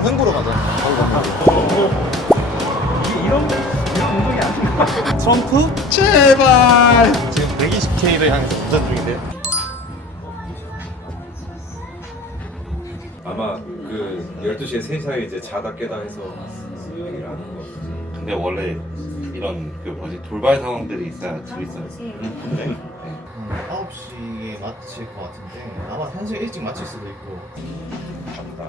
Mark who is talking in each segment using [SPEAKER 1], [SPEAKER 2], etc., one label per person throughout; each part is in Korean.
[SPEAKER 1] 그럼 횡보로 가자.
[SPEAKER 2] 이런 운동이 아닌가?
[SPEAKER 1] 트럼프? 제발!
[SPEAKER 2] 지금 120K를 향해서 도전 중인데요.
[SPEAKER 3] 아마 그 12시에 3시에 이제 자다 깨다 해서 얘기를 하는 거 같아요.
[SPEAKER 4] 근데 원래 이런 그 뭐지 돌발 상황들이 있어야 재밌어요. 네.
[SPEAKER 1] 9시에 마칠 것 같은데 아마 1시간 일찍 마칠 수도 있고.
[SPEAKER 3] 갑니다.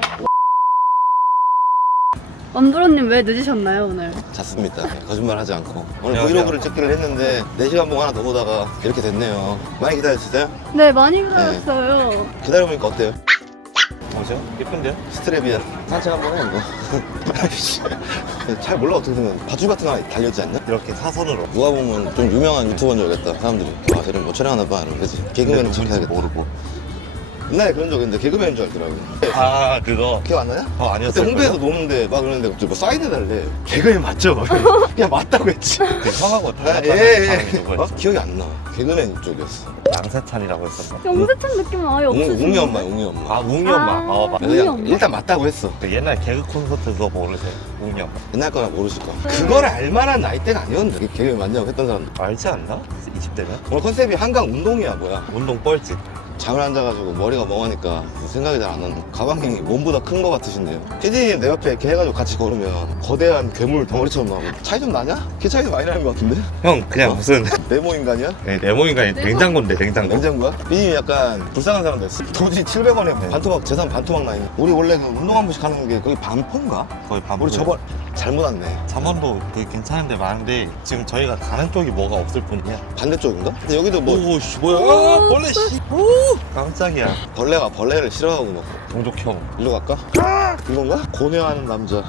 [SPEAKER 5] 원브로님 왜 늦으셨나요 오늘?
[SPEAKER 1] 잤습니다. 거짓말 하지 않고. 오늘
[SPEAKER 4] 안녕하세요.
[SPEAKER 1] 브이로그를 찍기로 했는데 4시간 봉 하나 더 보다가 이렇게 됐네요. 많이 기다려주세요?
[SPEAKER 5] 네 많이 기다렸어요.
[SPEAKER 1] 기다려보니까 어때요?
[SPEAKER 4] 뭐죠? 예쁜데요?
[SPEAKER 1] 스트랩이야. 산책 한번 해, 이거. 아이씨. 잘 몰라, 어떻게 생각해. 밧줄 같은 거 하나 달려있지 않냐?
[SPEAKER 4] 이렇게 사선으로.
[SPEAKER 1] 누가 보면 좀 유명한 유튜버인 줄 알겠다, 사람들이. 와, 쟤는 뭐 촬영하나 봐. 이러면서. 개그맨은 척 해야겠다.
[SPEAKER 4] 모르고.
[SPEAKER 1] 옛날에 그런 적 있는데 개그맨인 줄 알더라고.
[SPEAKER 4] 아 그거.
[SPEAKER 1] 기억 안 나냐? 그때
[SPEAKER 4] 아니었어요.
[SPEAKER 1] 홍대에서 노는데 막 그러는데 갑자기 뭐 사인해달래. 개그맨 맞죠? 그냥 맞다고 했지.
[SPEAKER 4] 그 형하고
[SPEAKER 1] 아,
[SPEAKER 4] 닮았다는
[SPEAKER 1] 예,
[SPEAKER 4] 사람이
[SPEAKER 1] 예.
[SPEAKER 4] 누구였지?
[SPEAKER 1] 기억이 안 나. 개그맨 쪽이었어.
[SPEAKER 4] 양세찬이라고 했었나?
[SPEAKER 5] 영세찬 느낌은 아예 없으신데.
[SPEAKER 1] 웅이 엄마, 웅이 엄마.
[SPEAKER 4] 아 웅이 엄마.
[SPEAKER 5] 아.
[SPEAKER 4] 맞아.
[SPEAKER 5] 웅이
[SPEAKER 1] 그냥
[SPEAKER 5] 엄마?
[SPEAKER 1] 일단 맞다고 했어.
[SPEAKER 4] 그 옛날 개그 콘서트 그거 모르세요? 웅이 엄마.
[SPEAKER 1] 옛날 거나 모르실 거야.
[SPEAKER 5] 네.
[SPEAKER 1] 그거를 알만한 나이대가 아니었는데. 개그맨 맞냐고 했던 사람.
[SPEAKER 4] 알지 않나? 20대면?
[SPEAKER 1] 오늘 컨셉이 한강 운동이야, 뭐야.
[SPEAKER 4] 운동 뻘짓.
[SPEAKER 1] 잠을 앉아가지고 머리가 멍하니까 생각이 잘 안 나는. 가방이 몸보다 큰 거 같으신데요. 피디님 내 옆에 이렇게 해가지고 같이 걸으면 거대한 괴물 덩어리처럼 나오고. 차이 좀 나냐? 키 차이도 많이 나는 것 같은데?
[SPEAKER 4] 형 그냥 무슨
[SPEAKER 1] 네모 인간이야?
[SPEAKER 4] 네모인간이 냉장고인데 냉장고.
[SPEAKER 1] 냉장고야? 피디님 약간 불쌍한 사람 됐어. 도저히 700원에 반토막, 재산 반토막 나이. 우리 원래 그 운동 한 번씩 하는 게 거기 반포인가?
[SPEAKER 4] 거의 반.
[SPEAKER 1] 우리 저번 잘못 왔네.
[SPEAKER 4] 잠원도 그 괜찮은데 많은데 지금 저희가 가는 쪽이 뭐가 없을 뿐이야.
[SPEAKER 1] 반대쪽인가? 근데 여기도 뭐
[SPEAKER 4] 오씨 뭐야?
[SPEAKER 5] 오,
[SPEAKER 4] 벌레 씨. 오 깜짝이야.
[SPEAKER 1] 벌레가 벌레를 싫어하고 막.
[SPEAKER 4] 동족형.
[SPEAKER 1] 일로 갈까? 이건가? 고뇌하는 남자.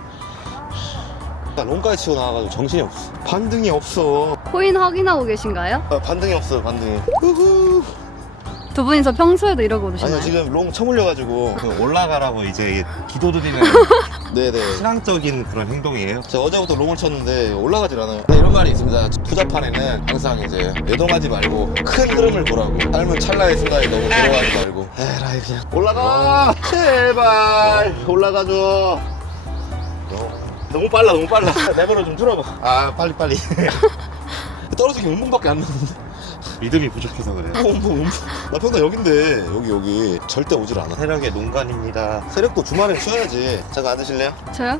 [SPEAKER 1] 롱까지 치고 나와가지고 정신이 없어. 반등이 없어.
[SPEAKER 5] 코인 확인하고 계신가요?
[SPEAKER 1] 아, 반등이 없어, 반등이. 우후.
[SPEAKER 5] 두 분이서 평소에도 이러고 오시나요?
[SPEAKER 1] 아니요, 지금 롱 처물려가지고.
[SPEAKER 4] 그 올라가라고 이제 기도드리는
[SPEAKER 1] 네네.
[SPEAKER 4] 신앙적인 그런 행동이에요.
[SPEAKER 1] 제가 어제부터 롱을 쳤는데 올라가질 않아요. 네, 이런 말이 있습니다. 투자판에는 항상 이제 내동하지 말고 큰 흐름을 보라고. 삶은 찰나의 순간에 너무 들어가지 말고. 에라이, 그냥. 올라가! 제발! 올라가줘. 너무 빨라, 너무 빨라. 레버를 좀 줄여봐. 아, 빨리. 떨어지기 운동밖에 안 나는데.
[SPEAKER 4] 믿음이 부족해서 그래요.
[SPEAKER 1] 나 평소 여긴데 여기 절대 오질 않아.
[SPEAKER 4] 세력의 농간입니다.
[SPEAKER 1] 세력도 주말에 쉬어야지. 잠깐 앉으실래요?
[SPEAKER 5] 저요?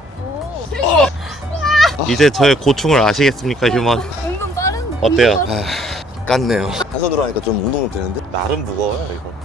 [SPEAKER 4] 이제 저의 고충을 아시겠습니까, 휴먼?
[SPEAKER 5] 운동 빠른.
[SPEAKER 4] 어때요?
[SPEAKER 1] 깠네요. 한 손으로 하니까 좀 운동 좀 되는데?
[SPEAKER 4] 나름 무거워요, 이거.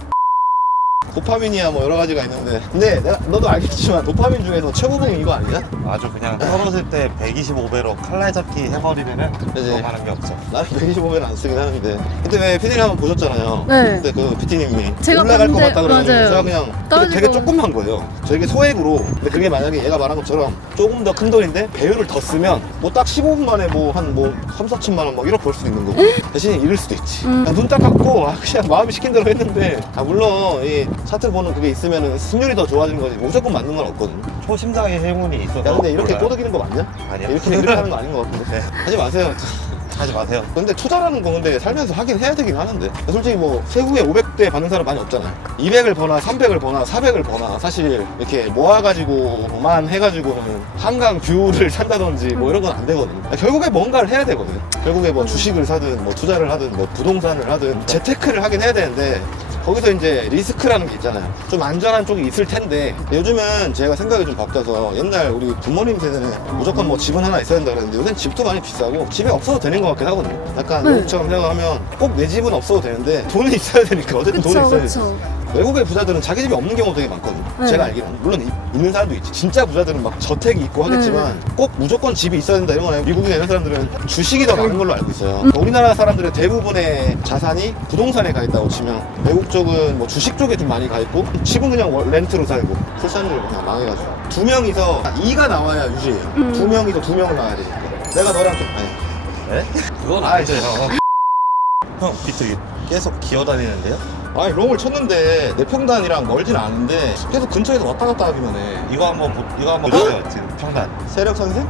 [SPEAKER 1] 도파민이야 뭐 여러 가지가 있는데, 근데 너도 알겠지만 도파민 중에서 최고봉이 이거 아니야?
[SPEAKER 4] 아주 그냥 떨어질 때 125배로 칼날 잡기 해버리면은
[SPEAKER 1] 그치.
[SPEAKER 4] 더 많은 게 없어.
[SPEAKER 1] 나는 125배는 안 쓰긴 하는데, 그때 왜 PD님 한번 보셨잖아요.
[SPEAKER 5] 네.
[SPEAKER 1] 그때 그 PD님이
[SPEAKER 5] 제가
[SPEAKER 1] 올라갈 것
[SPEAKER 5] 봤는데,
[SPEAKER 1] 같다 그러는데
[SPEAKER 5] 맞아요.
[SPEAKER 1] 제가 그냥
[SPEAKER 5] 떨어질
[SPEAKER 1] 되게
[SPEAKER 5] 거.
[SPEAKER 1] 조금만 거예요. 저게 소액으로. 근데 그게 만약에 얘가 말한 것처럼 조금 더 큰 돈인데 배율을 더 쓰면 뭐 딱 15분 만에 뭐 한 뭐 3, 4천만 원 막 1억 벌 수도 있는 거고, 대신에 잃을 수도 있지. 눈 딱 감고 그냥 마음이 시킨 대로 했는데, 물론 이 차트 보는 그게 있으면 승률이 더 좋아지는 거지 무조건 맞는 건 없거든.
[SPEAKER 4] 초심상의 행운이 있어서.
[SPEAKER 1] 야, 근데 이렇게
[SPEAKER 4] 몰라요.
[SPEAKER 1] 꼬드기는 거 맞냐?
[SPEAKER 4] 아니요.
[SPEAKER 1] 이렇게 하는 거 아닌 것 같은데.
[SPEAKER 4] 네.
[SPEAKER 1] 하지 마세요.
[SPEAKER 4] 하지 마세요.
[SPEAKER 1] 근데 투자라는 거 근데 살면서 하긴 해야 되긴 하는데, 솔직히 뭐 세후에 500대 받는 사람 많이 없잖아요. 200을 버나 300을 버나 400을 버나 사실 이렇게 모아가지고만 해가지고는 한강 뷰를 산다든지 뭐 이런 건 안 되거든. 결국에 뭔가를 해야 되거든. 결국에 뭐 주식을 사든 뭐 투자를 하든 뭐 부동산을 하든 재테크를 하긴 해야 되는데, 거기서 이제 리스크라는 게 있잖아요. 좀 안전한 쪽이 있을 텐데, 요즘은 제가 생각이 좀 바뀌어서, 옛날 우리 부모님 세대는 무조건 뭐 집은 하나 있어야 된다 그랬는데, 요새는 집도 많이 비싸고 집에 없어도 되는 것 같긴 하거든요. 약간
[SPEAKER 5] 네.
[SPEAKER 1] 외국처럼 생각하면 꼭 내 집은 없어도 되는데 돈이 있어야 되니까 어쨌든 돈이 있어야 돼.
[SPEAKER 5] 그쵸.
[SPEAKER 1] 외국의 부자들은 자기 집이 없는 경우도 되게 많거든요.
[SPEAKER 5] 네.
[SPEAKER 1] 제가 알기로는. 물론 있는 사람도 있지. 진짜 부자들은 막 저택이 있고 하겠지만 꼭 무조건 집이 있어야 된다 이런 건 아니고, 미국이나 이런 사람들은 주식이 더 많은 걸로 알고 있어요. 우리나라 사람들의 대부분의 자산이 부동산에 가 있다고 치면, 외국 쪽은 뭐 주식 쪽에 좀 많이 가 있고, 집은 그냥 렌트로 살고, 출산율 그냥 망해가지고. 2명이서 2가 나와야 유지해요. 2명이서 2명을 나와야 되니까. 내가 너랑 좀, 아니.
[SPEAKER 4] 네? 그건 아니죠, 형. 형, 비트 계속 기어다니는데요?
[SPEAKER 1] 아니, 롱을 쳤는데 내 평단이랑 멀진 않은데 계속 근처에서 왔다 갔다 하기만 해.
[SPEAKER 4] 이거 한번 보세요, 지금 평단.
[SPEAKER 1] 세력 선생?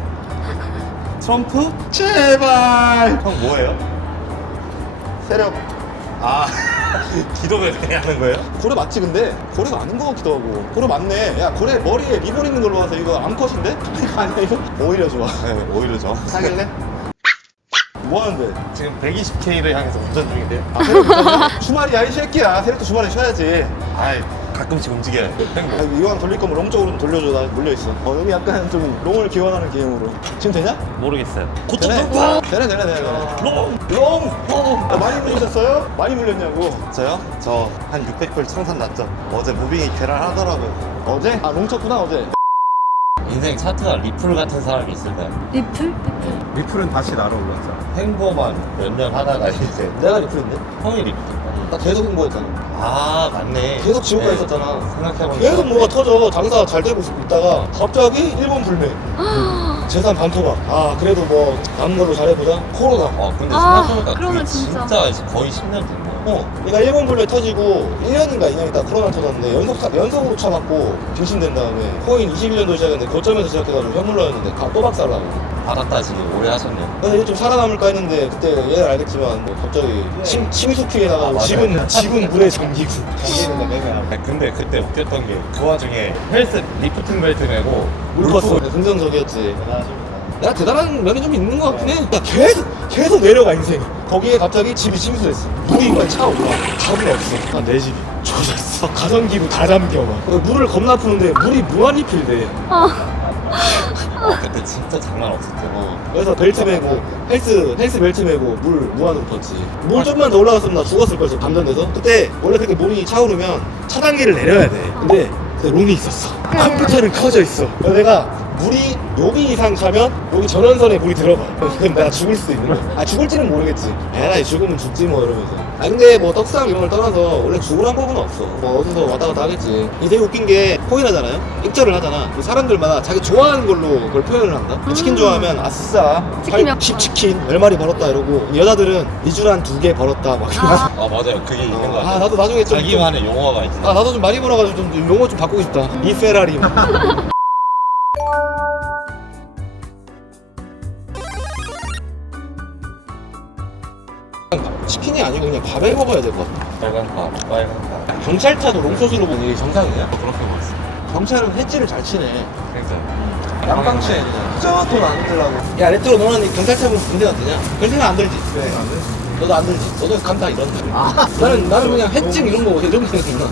[SPEAKER 1] 트럼프? 제발!
[SPEAKER 4] 형 뭐예요?
[SPEAKER 1] 세력.
[SPEAKER 4] 아. 기도를 그렇게 하는 거예요?
[SPEAKER 1] 고래 맞지 근데? 고래가 아닌 것 같기도 하고. 고래 맞네. 야 고래 머리에 리본 있는 걸로 봐서 이거 암컷인데? 이거 아니야 이거? 오히려 좋아.
[SPEAKER 4] 네, 오히려 저.
[SPEAKER 1] 사귈래? 뭐 하는데?
[SPEAKER 2] 지금 120K를 향해서 운전 중인데요.
[SPEAKER 1] 아 세력도 주말이야 이 새끼야. 세력도 주말에 쉬어야지.
[SPEAKER 4] 아이, 가끔씩 움직여야 돼.
[SPEAKER 1] 아, 이왕 돌릴 거면 롱 쪽으로 좀 돌려줘. 나 물려있어. 여기 약간 좀 롱을 기원하는 개념으로. 지금 되냐?
[SPEAKER 4] 모르겠어요.
[SPEAKER 1] 되네. 롱! 많이 물리셨어요? 많이 물렸냐고.
[SPEAKER 4] 저요? 저 한 600불 청산 났죠. 어제 무빙이 괴랄하더라고요.
[SPEAKER 1] 어제? 아, 롱 쳤구나, 어제.
[SPEAKER 6] 인생 차트가 리플 같은 사람이 있을까요?
[SPEAKER 5] 리플?
[SPEAKER 2] 리플은 다시 날아올랐죠.
[SPEAKER 6] 행보만 몇 년 하다가 이제
[SPEAKER 1] 내가 리플인데?
[SPEAKER 6] 형이 리플.
[SPEAKER 1] 나 계속 행보했잖아.
[SPEAKER 6] 아 맞네.
[SPEAKER 1] 계속 지옥가
[SPEAKER 6] 네.
[SPEAKER 1] 있었잖아.
[SPEAKER 6] 생각해보니까
[SPEAKER 1] 계속 뭐가 터져. 장사 잘 되고 있다가 갑자기 일본 불매. 재산 반토막. 아, 그래도 뭐, 남은 걸로 잘해보자. 코로나.
[SPEAKER 6] 근데
[SPEAKER 5] 아,
[SPEAKER 6] 생각해보니까
[SPEAKER 5] 그러면
[SPEAKER 6] 그게
[SPEAKER 5] 진짜.
[SPEAKER 6] 진짜 이제 거의 10년 된 거야.
[SPEAKER 1] 그러니까 일본 불매 터지고 1년인가 2년 있다 코로나 터졌는데 연속으로 쳐맞고 빙신된 다음에 코인 21년도 시작했는데 고점에서 시작해가지고 현물러였는데 또 박살나고.
[SPEAKER 6] 바닥 지금 오래 하셨네요.
[SPEAKER 1] 그래서 이제 좀 살아남을까 했는데 그때 얘는 알겠지만 뭐 갑자기 침수피해 나가고
[SPEAKER 6] 맞아요.
[SPEAKER 1] 집은 물에 잠기고.
[SPEAKER 6] 근데 그때 웃겼던 게 그 와중에 헬스 리프팅 벨트 메고
[SPEAKER 1] 물었어. 긍정적이었지. 내가 대단한 면이 좀 있는 것 같긴 해. 야, 계속 내려가 인생. 거기에 갑자기 집이 침수했어. 물이 막 차올라. 답이 없어. 내 집이 조졌어. 가전기구 다 잠겨 막. 물을 겁나 푸는데 물이 무한리필돼.
[SPEAKER 6] 그때 진짜 장난 없었죠.
[SPEAKER 1] 그래서 벨트 메고 헬스 벨트 메고 물 무한으로 뒀지. 물 좀만 더 올라갔으면 나 죽었을 걸 지금 감전돼서. 그때 원래 그렇게 물이 차오르면 차단기를 내려야 돼. 근데 롱이 있었어. 컴퓨터는 커져 있어. 그래서 내가 물이 여기 이상 차면 여기 전원선에 물이 들어가. 그럼 내가 죽을 수도 있는 거야. 아 죽을지는 모르겠지. 에라이 죽으면 죽지 뭐 이러면서. 아 근데 뭐 떡상 이런 걸 떠나서 원래 죽으란 법은 없어. 뭐 어디서 왔다 갔다 하겠지. 이게 되게 웃긴 게 코인 하잖아요. 익절을 하잖아. 사람들마다 자기 좋아하는 걸로 그걸 표현을 한다. 치킨 좋아하면 아싸
[SPEAKER 5] 치킨 몇
[SPEAKER 1] 10치킨 10마리 벌었다 이러고 여자들은 이주란 2개 벌었다 막.
[SPEAKER 6] 맞아요. 그게 있는 거 같아요.
[SPEAKER 1] 나도 나중에 좀
[SPEAKER 6] 자기만의 용어가 있어.
[SPEAKER 1] 나도 좀 많이 벌어가지고 좀 용어 좀 바꾸고 싶다. 이 페라리. 치킨이 아니고 그냥 밥을 먹어야 될 것 같아.
[SPEAKER 6] 빨간 빨간 밥.
[SPEAKER 1] 경찰차도 롱소주로 보는 게 정상이야?
[SPEAKER 6] 그렇게 봤어.
[SPEAKER 1] 경찰은 해지를 잘 치네.
[SPEAKER 6] 그러니까.
[SPEAKER 1] 양방치해 그냥. 돈안 들라고. 야 레트로 너는 경찰차 보면 군대 안 되냐? 그렇게는 안 들지.
[SPEAKER 2] 네, 안 돼.
[SPEAKER 1] 너도 안 들지. 너도 감사 이런다. 나는 그냥 해증 이런 거 이런 거 생각나.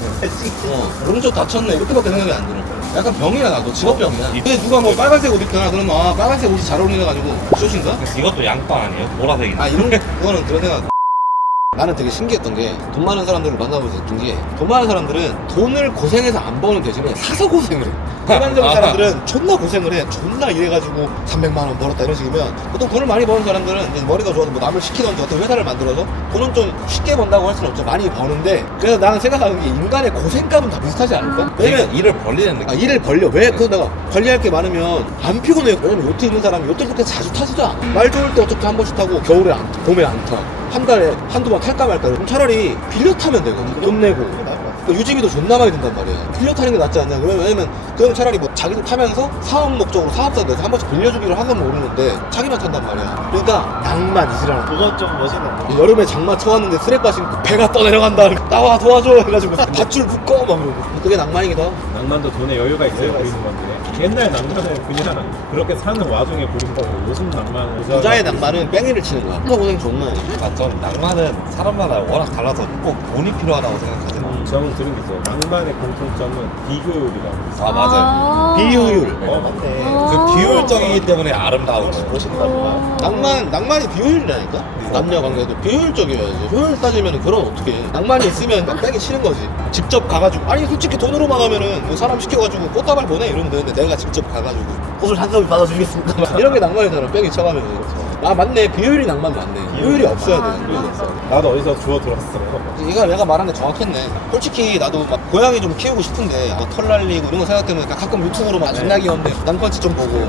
[SPEAKER 1] 롱소 다쳤네 이렇게밖에 생각이 안 들어. 약간 병이야 나도 직업병이야. 근데 누가 뭐 빨간색 옷 입거나 그러면 아 빨간색 옷이 잘 어울리네 가지고 숏인가?
[SPEAKER 6] 이것도 양파 아니에요? 보라색인데.
[SPEAKER 1] 아 이런 거는 그런 생각. 나는 되게 신기했던 게 돈 많은 사람들을 만나보면서 느낀 게 돈 많은 사람들은 돈을 고생해서 안 버는 대신에 사서 고생을 해. 일반적인 사람들은 존나 고생을 해. 존나 일해가지고 300만 원 벌었다 이런 식이면 보통 돈을 많이 버는 사람들은 이제 머리가 좋아서 뭐 남을 시키던지 어떤 회사를 만들어서 돈은 좀 쉽게 번다고 할 수는 없죠. 많이 버는데 그래서 나는 생각하는 게 인간의 고생값은 다 비슷하지 않을까? 왜냐면
[SPEAKER 6] 일을 벌리는 느낌.
[SPEAKER 1] 일을 벌려. 왜? 그래서 내가 관리할 게 많으면 안 피곤해. 왜냐면 요트 있는 사람이 요트를 그렇게 자주 타지도 않아. 날 좋을 때 어차피 한 번씩 타고 겨울에 안 타. 봄에 안 타. 한 달에 한두 번 탈까 말까. 그럼 차라리 빌려 타면 되거든. 돈 내고. 유지비도 존나 많이 든단 말이야. 빌려 타는 게 낫지 않냐. 왜냐면 그럼 차라리 뭐 자기도 타면서 사업 목적으로 사업자들한테 한 번씩 빌려주기로 하면 모르는데 자기만 탄단 말이야. 그러니까 낭만 이지라는 거.
[SPEAKER 2] 그건 좀 멋있는.
[SPEAKER 1] 여름에 장마 쳐왔는데 쓰레빠 신고 배가 떠내려간다. 나와 도와줘 해가지고 밧줄 묶어 막 그러고. 그게 낭만이기도 하고.
[SPEAKER 2] 낭만도 돈에 여유가 있어야 부리는 건데 옛날 낭만은 그냥 그렇게 사는 와중에 부린 거고 요즘 낭만은
[SPEAKER 1] 부자의 낭만은 뺑이를 치는 거야. 혼자 고생 존나 해.
[SPEAKER 6] 전 낭만은 사람마다 워낙 달라서 꼭 돈이 필요하다고 생각하잖아.
[SPEAKER 2] 저는 들은 게 있어요. 낭만의 공통점은 비교율이라고 있어요.
[SPEAKER 6] 아 맞아요.
[SPEAKER 1] 비효율.
[SPEAKER 2] 맞네.
[SPEAKER 6] 그 비효율적이기 때문에 아름다운 거예요.
[SPEAKER 1] 낭만이 비효율이라니까? 남녀 관계도 비효율적이어야지. 효율 따지면 그럼 어떻게 해. 낭만이 있으면 막 뺑이 치는 거지. 직접 가가지고. 아니 솔직히 돈으로만 하면은 뭐 사람 시켜가지고 꽃다발 보내 이러면 되는데 내가 직접 가가지고 옷을 한 겹을 받아주겠습니까? 막 이런 게 낭만이잖아. 뺑이 쳐가면서. 아 맞네. 비효율이 낭만 맞네. 효율이 없어야 돼. 효율이 없어.
[SPEAKER 2] 나도 어디서 주워 들었어.
[SPEAKER 1] 이거 내가 말한 게 정확했네. 솔직히 나도 막 고양이 좀 키우고 싶은데 털 날리고 이런 거 생각하면 가끔 유튜브로 막 존나 귀여운데 낭만치 좀 보고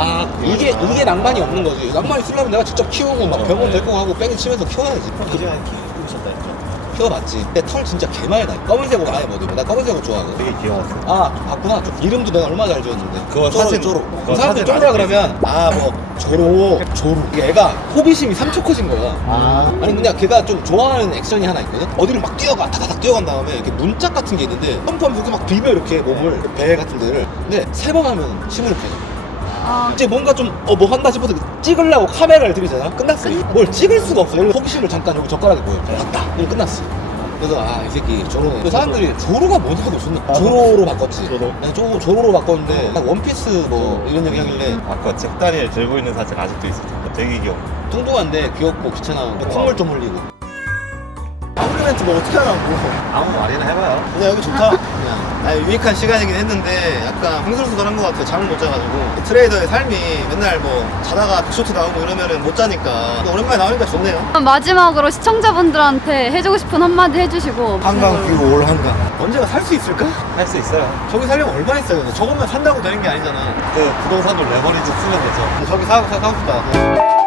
[SPEAKER 1] 이게 낭만이 없는 거지. 낭만이 있으려면 내가 직접 키우고 막 병원 데리고 가고 뺑이 치면서 키워야지. 키워봤지. 근데 털 진짜 개 많이 나. 검은색 옷 아예 못 입어. 나 검은색 옷 좋아하거든.
[SPEAKER 6] 되게 귀여웠어.
[SPEAKER 1] 아, 봤구나. 이름도 내가 얼마나 잘 지었는데.
[SPEAKER 6] 그거
[SPEAKER 1] 쪼로,
[SPEAKER 6] 사진-
[SPEAKER 1] 쪼로.
[SPEAKER 6] 그거
[SPEAKER 1] 사람들
[SPEAKER 6] 사진
[SPEAKER 1] 쪼로라
[SPEAKER 6] 아직도
[SPEAKER 1] 그러면, 아, 뭐, 조로. 이게 애가 호기심이 3초 커진 거야. 아니, 그냥 걔가 좀 좋아하는 액션이 하나 있거든? 어디를 막 뛰어가. 타다닥 뛰어간 다음에 이렇게 문짝 같은 게 있는데, 펌프하면서 막 비벼, 이렇게 몸을. 배 같은 데를. 근데 3번 하면 시무룩해져.
[SPEAKER 5] 아,
[SPEAKER 1] 이제 뭔가 좀, 뭐 한다 싶어서 찍으려고 카메라를 들이잖아? 끝났어. 뭘 찍을 수가 없어. 여기 호기심을 잠깐 여기 젓가락에 보여. 왔다. 이거 끝났어. 그래서 아, 이 새끼 조로네. 그 사람들이 조로가 뭐냐고 존나. 조로로 바꿨지.
[SPEAKER 6] 조로.
[SPEAKER 1] 난 조로로 바꿨는데, 딱 원피스 뭐 이런 얘기 하길래,
[SPEAKER 6] 아까 잭다니엘 들고 있는 사진 아직도 있어. 되게 귀여워.
[SPEAKER 1] 뚱뚱한데 귀엽고 귀찮아. 콧물 좀 흘리고. 컴플리멘트 뭐 어떻게 하라고.
[SPEAKER 6] 아무 말이나 해봐요.
[SPEAKER 1] 근데 여기 좋다. 그냥. 아, 유익한 시간이긴 했는데 약간 흥설수설한 것 같아. 잠을 못 자가지고. 트레이더의 삶이 맨날 뭐 자다가 빅쇼트 나오고 이러면은 못 자니까. 근데 오랜만에 나오니까 좋네요.
[SPEAKER 5] 마지막으로 시청자분들한테 해주고 싶은 한마디 해주시고.
[SPEAKER 1] 한강 뷰 올 한강. 언제가 살 수 있을까?
[SPEAKER 6] 할 수 있어요.
[SPEAKER 1] 저기 살려면 얼마 있어요? 근데 저것만 산다고 되는 게 아니잖아.
[SPEAKER 6] 그 부동산도 레버리지 쓰면 되죠.
[SPEAKER 1] 저기 사고 싶다.